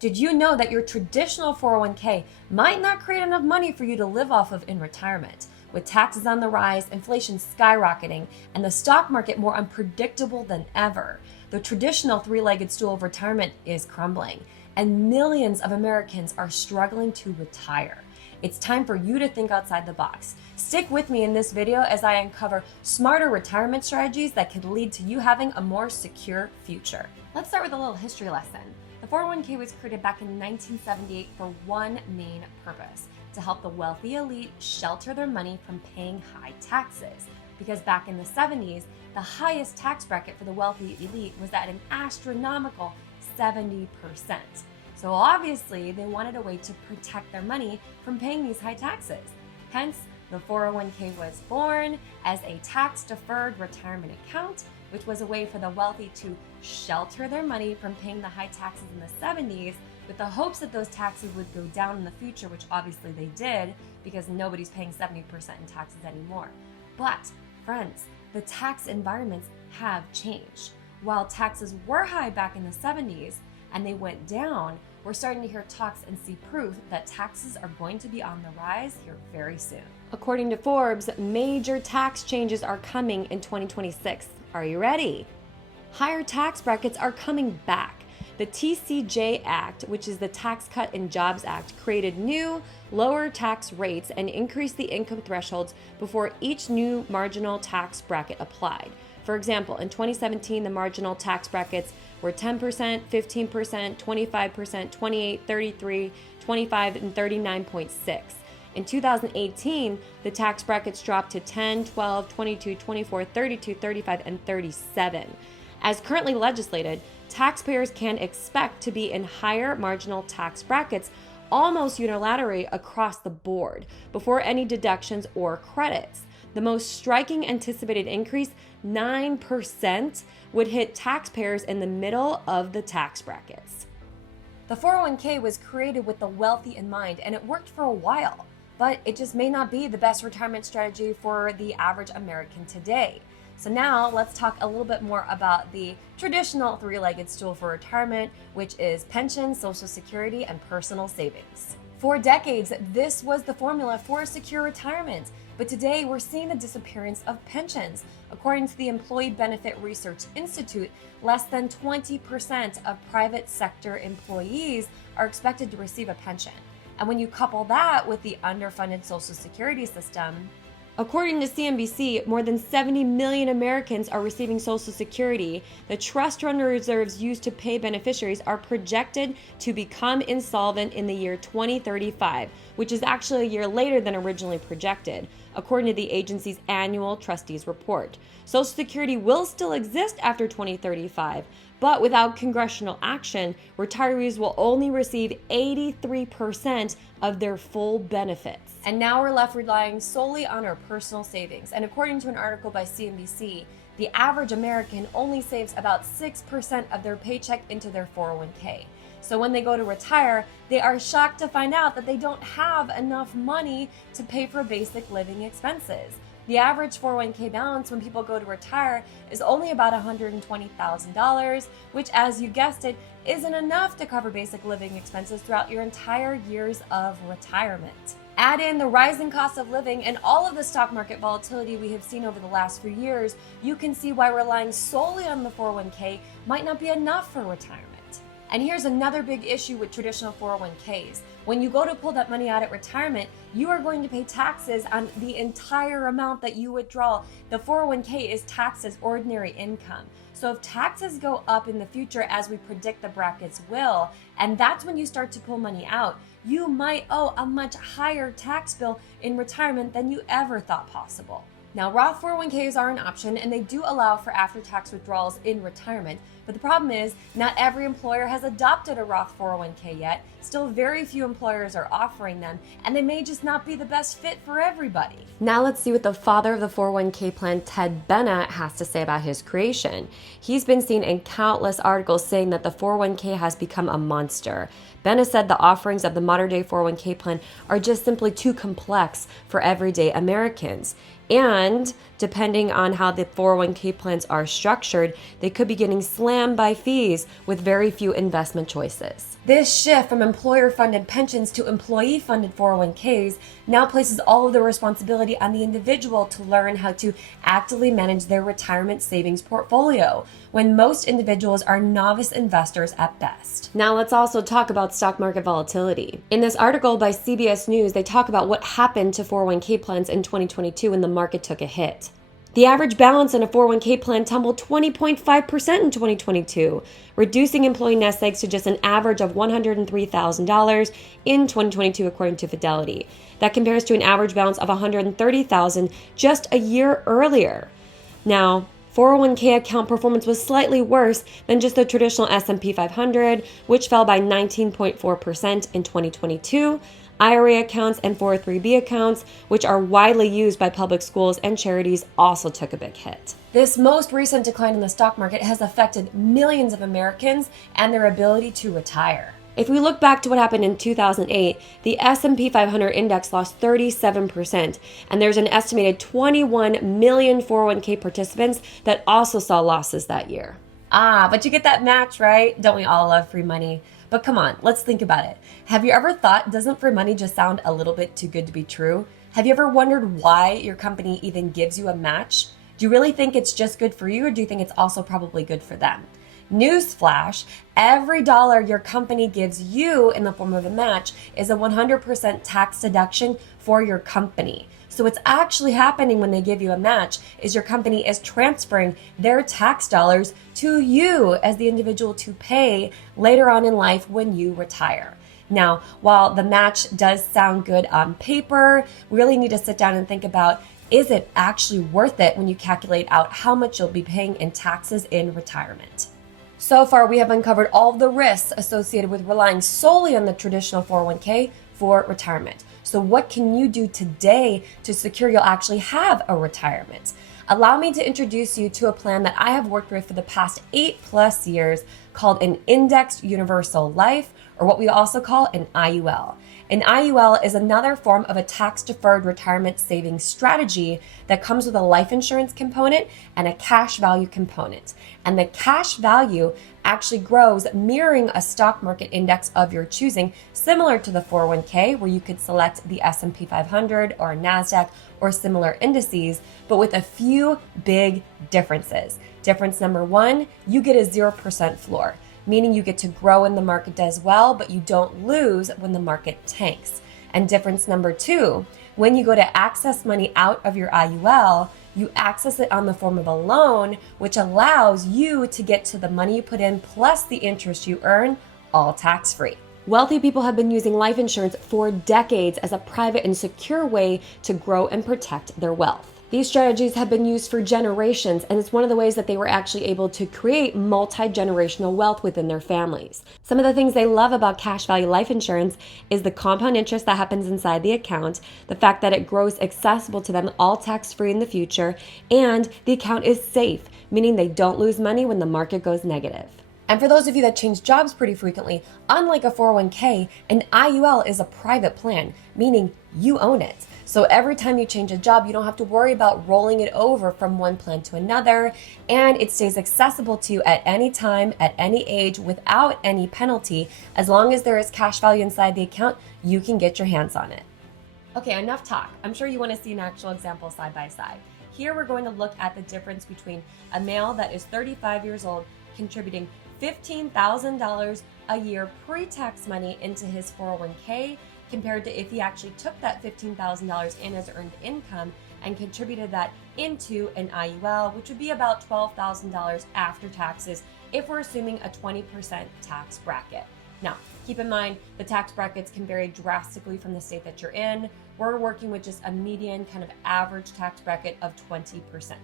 Did you know that your traditional 401k might not create enough money for you to live off of in retirement? With taxes on the rise, inflation skyrocketing, and the stock market more unpredictable than ever, the traditional three-legged stool of retirement is crumbling, and millions of Americans are struggling to retire. It's time for you to think outside the box. Stick with me in this video as I uncover smarter retirement strategies that could lead to you having a more secure future. Let's start with a little history lesson. The 401k was created back in 1978 for one main purpose: to help the wealthy elite shelter their money from paying high taxes. Because back in the 70s, the highest tax bracket for the wealthy elite was at an astronomical 70%. So obviously, they wanted a way to protect their money from paying these high taxes. Hence, the 401k was born as a tax-deferred retirement account, which was a way for the wealthy to shelter their money from paying the high taxes in the 70s, with the hopes that those taxes would go down in the future, which obviously they did, because nobody's paying 70% in taxes anymore. But, friends, the tax environments have changed. While taxes were high back in the 70s and they went down, we're starting to hear talks and see proof that taxes are going to be on the rise here very soon. According to Forbes, major tax changes are coming in 2026. Are you ready? Higher tax brackets are coming back. The TCJ Act, which is the Tax Cut and Jobs Act, created new, lower tax rates and increased the income thresholds before each new marginal tax bracket applied. For example, in 2017, the marginal tax brackets were 10%, 15%, 25%, 28, 33, 25, and 39.6. In 2018, the tax brackets dropped to 10, 12, 22, 24, 32, 35, and 37. As currently legislated, taxpayers can expect to be in higher marginal tax brackets almost unilaterally across the board before any deductions or credits. The most striking anticipated increase, 9%, would hit taxpayers in the middle of the tax brackets. The 401k was created with the wealthy in mind, and it worked for a while, but it just may not be the best retirement strategy for the average American today. So now let's talk a little bit more about the traditional three-legged stool for retirement, which is pensions, Social Security, and personal savings. For decades, this was the formula for a secure retirement. But today, we're seeing the disappearance of pensions. According to the Employee Benefit Research Institute, less than 20% of private sector employees are expected to receive a pension. And when you couple that with the underfunded Social Security system, according to CNBC, more than 70 million Americans are receiving Social Security. The trust fund reserves used to pay beneficiaries are projected to become insolvent in the year 2035, which is actually a year later than originally projected, according to the agency's annual trustees report. Social Security will still exist after 2035, but without congressional action, retirees will only receive 83% of their full benefits. And now we're left relying solely on our personal savings. And according to an article by CNBC, the average American only saves about 6% of their paycheck into their 401k. So when they go to retire, they are shocked to find out that they don't have enough money to pay for basic living expenses. The average 401k balance when people go to retire is only about $120,000, which, as you guessed it, isn't enough to cover basic living expenses throughout your entire years of retirement. Add in the rising cost of living and all of the stock market volatility we have seen over the last few years, you can see why relying solely on the 401k might not be enough for retirement. And here's another big issue with traditional 401ks. When you go to pull that money out at retirement, you are going to pay taxes on the entire amount that you withdraw. The 401k is taxed as ordinary income. So if taxes go up in the future, as we predict the brackets will, and that's when you start to pull money out, you might owe a much higher tax bill in retirement than you ever thought possible. Now, Roth 401ks are an option, and they do allow for after-tax withdrawals in retirement. But the problem is, not every employer has adopted a Roth 401k yet. Still, very few employers are offering them, and they may just not be the best fit for everybody. Now let's see what the father of the 401k plan, Ted Bennett, has to say about his creation. He's been seen in countless articles saying that the 401k has become a monster. Bennett said the offerings of the modern-day 401k plan are just simply too complex for everyday Americans. And depending on how the 401k plans are structured, they could be getting slammed by fees with very few investment choices. This shift from employer-funded pensions to employee-funded 401ks now places all of the responsibility on the individual to learn how to actively manage their retirement savings portfolio, when most individuals are novice investors at best. Now let's also talk about stock market volatility. In this article by CBS News, they talk about what happened to 401k plans in 2022 when the market took a hit. The average balance in a 401k plan tumbled 20.5% in 2022, reducing employee nest eggs to just an average of $103,000 in 2022, according to Fidelity. That compares to an average balance of $130,000 just a year earlier. Now, 401k account performance was slightly worse than just the traditional S&P 500, which fell by 19.4% in 2022. IRA accounts and 403b accounts, which are widely used by public schools and charities, also took a big hit. This most recent decline in the stock market has affected millions of Americans and their ability to retire. If we look back to what happened in 2008, the S&P 500 index lost 37%, and there's an estimated 21 million 401k participants that also saw losses that year. But you get that match, right? Don't we all love free money? But come on, let's think about it. Have you ever thought, doesn't free money just sound a little bit too good to be true? Have you ever wondered why your company even gives you a match? Do you really think it's just good for you, or do you think it's also probably good for them? Newsflash, every dollar your company gives you in the form of a match is a 100% tax deduction for your company. So what's actually happening when they give you a match is your company is transferring their tax dollars to you as the individual to pay later on in life when you retire. Now, while the match does sound good on paper, we really need to sit down and think about, is it actually worth it when you calculate out how much you'll be paying in taxes in retirement? So far, we have uncovered all of the risks associated with relying solely on the traditional 401k for retirement. So what can you do today to secure you'll actually have a retirement? Allow me to introduce you to a plan that I have worked with for the past 8+ years called an Indexed Universal Life, or what we also call an IUL. An IUL is another form of a tax-deferred retirement savings strategy that comes with a life insurance component and a cash value component. And the cash value actually grows mirroring a stock market index of your choosing, similar to the 401k, where you could select the S&P 500 or NASDAQ or similar indices, but with a few big differences. Difference number one, you get a 0% floor, meaning you get to grow when the market does well, but you don't lose when the market tanks. And difference number two, when you go to access money out of your IUL, you access it on the form of a loan, which allows you to get to the money you put in plus the interest you earn, all tax-free. Wealthy people have been using life insurance for decades as a private and secure way to grow and protect their wealth. These strategies have been used for generations, and it's one of the ways that they were actually able to create multi-generational wealth within their families. Some of the things they love about cash value life insurance is the compound interest that happens inside the account, the fact that it grows accessible to them all tax-free in the future, and the account is safe, meaning they don't lose money when the market goes negative. And for those of you that change jobs pretty frequently, unlike a 401k, an IUL is a private plan, meaning you own it. So every time you change a job, you don't have to worry about rolling it over from one plan to another, and it stays accessible to you at any time, at any age, without any penalty. As long as there is cash value inside the account, you can get your hands on it. Okay, enough talk. I'm sure you want to see an actual example side by side. Here we're going to look at the difference between a male that is 35 years old contributing $15,000 a year pre-tax money into his 401k compared to if he actually took that $15,000 in as earned income and contributed that into an IUL, which would be about $12,000 after taxes if we're assuming a 20% tax bracket. Now, keep in mind, the tax brackets can vary drastically from the state that you're in. We're working with just a median kind of average tax bracket of 20%.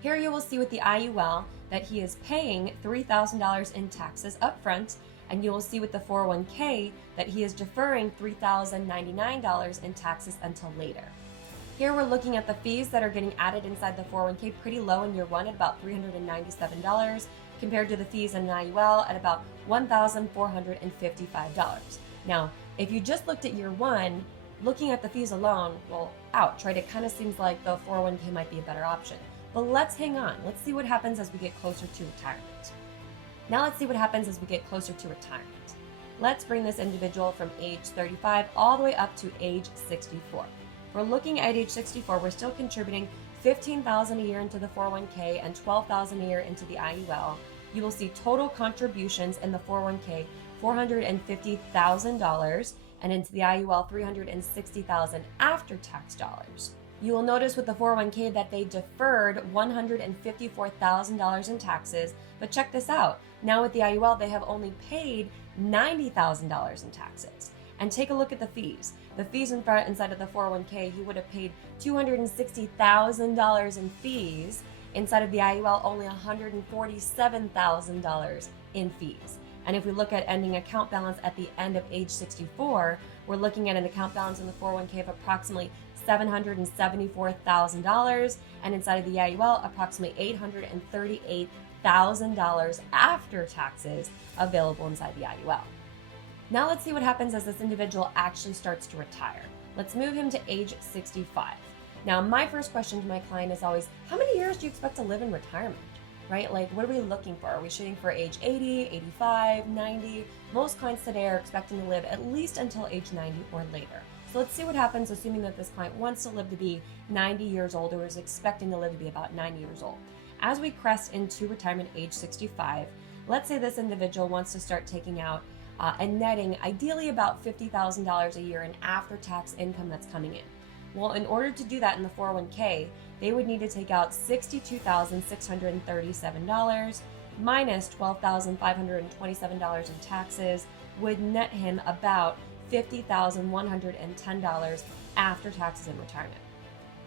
Here you will see with the IUL that he is paying $3,000 in taxes up front, and you will see with the 401k that he is deferring $3,099 in taxes until later. Here we're looking at the fees that are getting added inside the 401k pretty low in year one at about $397 compared to the fees in an IUL at about $1,455. Now, if you just looked at year one, looking at the fees alone, well, ouch, right? It kind of seems like the 401k might be a better option. But let's hang on. Let's see what happens as we get closer to retirement. Now let's see what happens as we get closer to retirement. Let's bring this individual from age 35 all the way up to age 64. We're looking at age 64, we're still contributing $15,000 a year into the 401k and $12,000 a year into the IUL. You will see total contributions in the 401k $450,000 and into the IUL $360,000 after tax dollars. You will notice with the 401k that they deferred $154,000 in taxes, but check this out. Now with the IUL, they have only paid $90,000 in taxes. And take a look at the fees. The fees inside of the 401k, he would have paid $260,000 in fees. Inside of the IUL, only $147,000 in fees. And if we look at ending account balance at the end of age 64, we're looking at an account balance in the 401k of approximately $774,000, and inside of the IUL, approximately $838,000 after taxes available inside the IUL. Now let's see what happens as this individual actually starts to retire. Let's move him to age 65. Now, my first question to my client is always, how many years do you expect to live in retirement? Right? Like, what are we looking for? Are we shooting for age 80, 85, 90? Most clients today are expecting to live at least until age 90 or later. So let's see what happens, assuming that this client wants to live to be 90 years old or is expecting to live to be about 90 years old. As we crest into retirement age 65, let's say this individual wants to start taking out and netting ideally about $50,000 a year in after-tax income that's coming in. Well, in order to do that in the 401k, they would need to take out $62,637 minus $12,527 in taxes would net him about $50,110 after taxes in retirement.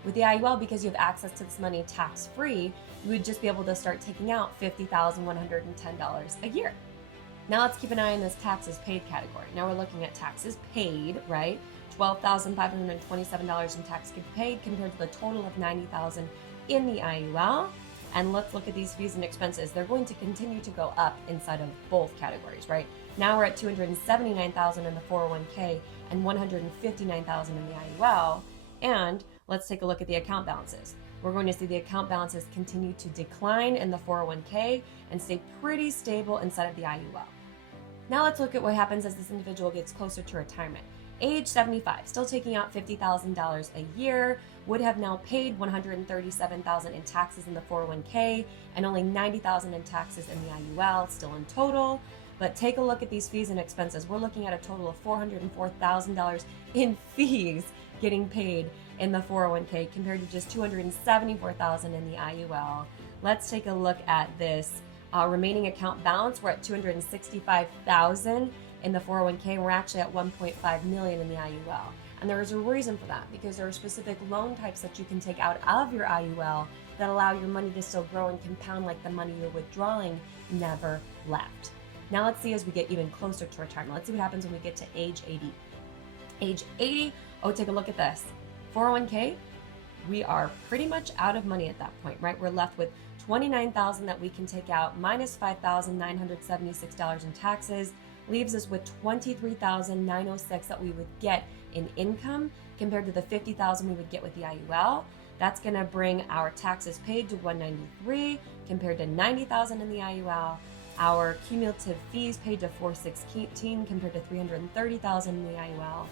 With the IUL, because you have access to this money tax-free, you would just be able to start taking out $50,110 a year. Now let's keep an eye on this taxes paid category. Now we're looking at taxes paid, right? $12,527 in tax paid compared to the total of $90,000 in the IUL. And let's look at these fees and expenses. They're going to continue to go up inside of both categories, right? Now we're at $279,000 in the 401k and $159,000 in the IUL. And let's take a look at the account balances. We're going to see the account balances continue to decline in the 401k and stay pretty stable inside of the IUL. Now let's look at what happens as this individual gets closer to retirement. Age 75, still taking out $50,000 a year, would have now paid $137,000 in taxes in the 401k and only $90,000 in taxes in the IUL, still in total. But take a look at these fees and expenses. We're looking at a total of $404,000 in fees getting paid in the 401k compared to just $274,000 in the IUL. Let's take a look at this remaining account balance. We're at $265,000 in the 401k, and we're actually at $1.5 million in the IUL. And there is a reason for that, because there are specific loan types that you can take out of your IUL that allow your money to still grow and compound like the money you're withdrawing never left. Now let's see as we get even closer to retirement. Let's see what happens when we get to age 80. Age 80, oh, take a look at this. 401k, we are pretty much out of money at that point, right? We're left with $29,000 that we can take out minus $5,976 in taxes, leaves us with $23,906 that we would get in income compared to the $50,000 we would get with the IUL. That's going to bring our taxes paid to $193 compared to $90,000 in the IUL. Our cumulative fees paid to $416 compared to $330,000 in the IUL,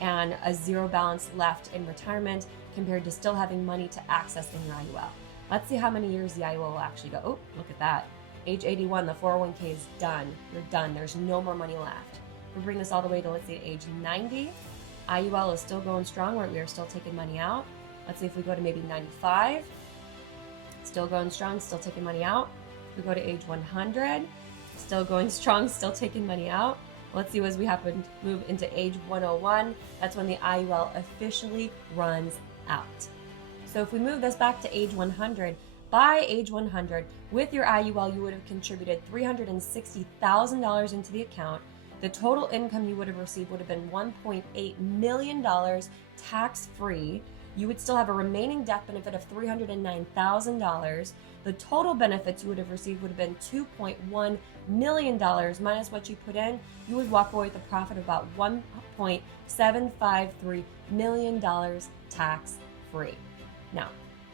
and a zero balance left in retirement compared to still having money to access in your IUL. Let's see how many years the IUL will actually go. Oh, look at that. Age 81, the 401k is done. You're done. There's no more money left. We bring this all the way to, let's see, age 90. IUL is still going strong, where we are still taking money out. Let's see if we go to maybe 95. Still going strong, still taking money out. We go to age 100. Still going strong, still taking money out. Let's see as we happen to move into age 101. That's when the IUL officially runs out. So if we move this back to age 100, by age 100, with your IUL, you would have contributed $360,000 into the account. The total income you would have received would have been $1.8 million tax-free. You would still have a remaining death benefit of $309,000. The total benefits you would have received would have been $2.1 million minus what you put in. You would walk away with a profit of about $5.753 million tax free. Now,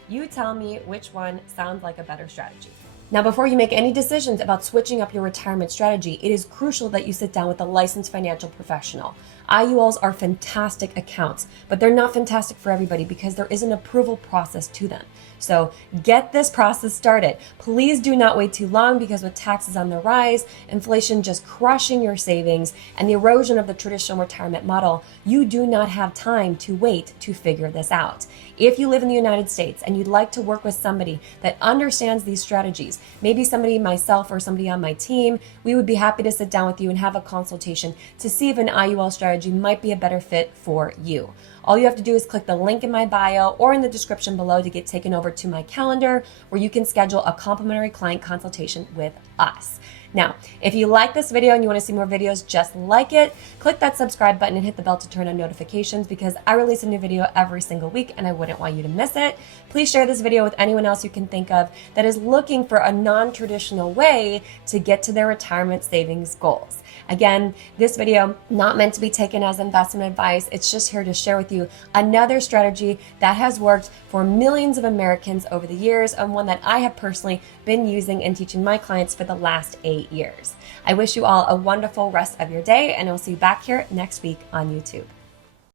you tell me which one sounds like a better strategy. Now, before you make any decisions about switching up your retirement strategy, it is crucial that you sit down with a licensed financial professional. IULs are fantastic accounts, but they're not fantastic for everybody because there is an approval process to them. So get this process started. Please do not wait too long because with taxes on the rise, inflation just crushing your savings, and the erosion of the traditional retirement model, you do not have time to wait to figure this out. If you live in the United States and you'd like to work with somebody that understands these strategies, maybe somebody, myself or somebody on my team, we would be happy to sit down with you and have a consultation to see if an IUL strategy might be a better fit for you. All you have to do is click the link in my bio or in the description below to get taken over to my calendar where you can schedule a complimentary client consultation with us. Now, if you like this video and you want to see more videos just like it, click that subscribe button and hit the bell to turn on notifications because I release a new video every single week and I wouldn't want you to miss it. Please share this video with anyone else you can think of that is looking for a non-traditional way to get to their retirement savings goals. Again, this video not meant to be taken as investment advice. It's just here to share with you another strategy that has worked for millions of Americans over the years and one that I have personally been using and teaching my clients for the last 8 years. I wish you all a wonderful rest of your day and I'll see you back here next week on YouTube.